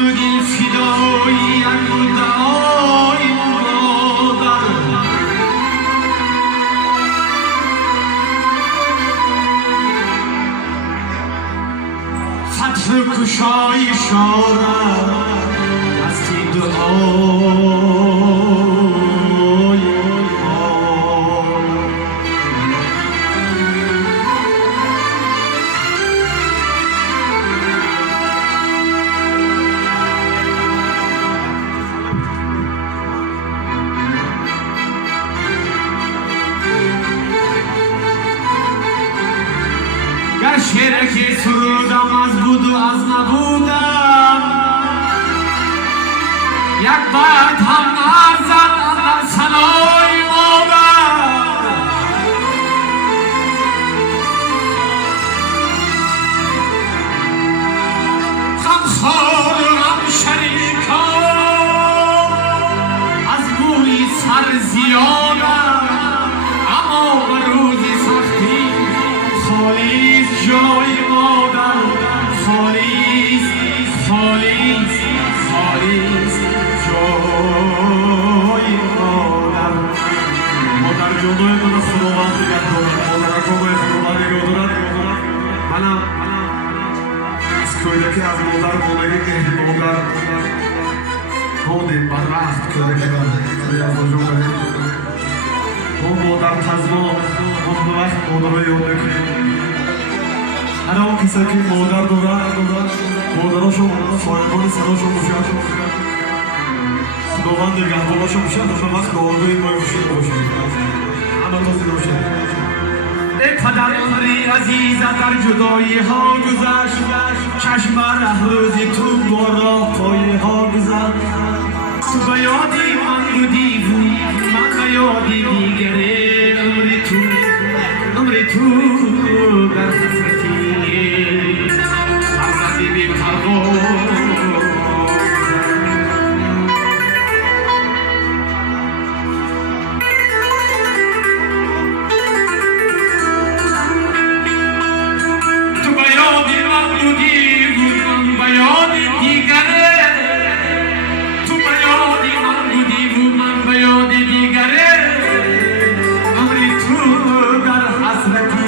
و دل فدایی مدعای مادر فتح کشای شارع هستی دعای گر شعر که سرودم از بود و از نبودم یک بیت هم نرزد در ثنای مادر غمخوار و غم شریکان از بوی سر زیادم اما به روز سختی خالیست جای مادر خالیست خالیست خالیست جای مادر مادر جلوی من خداوند نگه دارد مادر اکامه خداوند نگه دارد منم از کودکی از مادر مادری که مادر مادیم بر رفت کودکی را از آجو بریم ما مادر تزما ما به وقت مادر را یاد نکنیم هر آن کسی که مادر دارد مادراشون فایقان سراشون باشد خداوند نگهداراشون باشد و به وقت آرزوی ما باشید همه توصیل باشد ای پدر عمری عزیزت در جدایی ها گذشت چشم بر روزی تو با راه پایه ها گذشت تو به یادی من بودی من به یادی دیگره عمری تو در حسرتی حسرتی بی پرواز عمری تو در حسرتی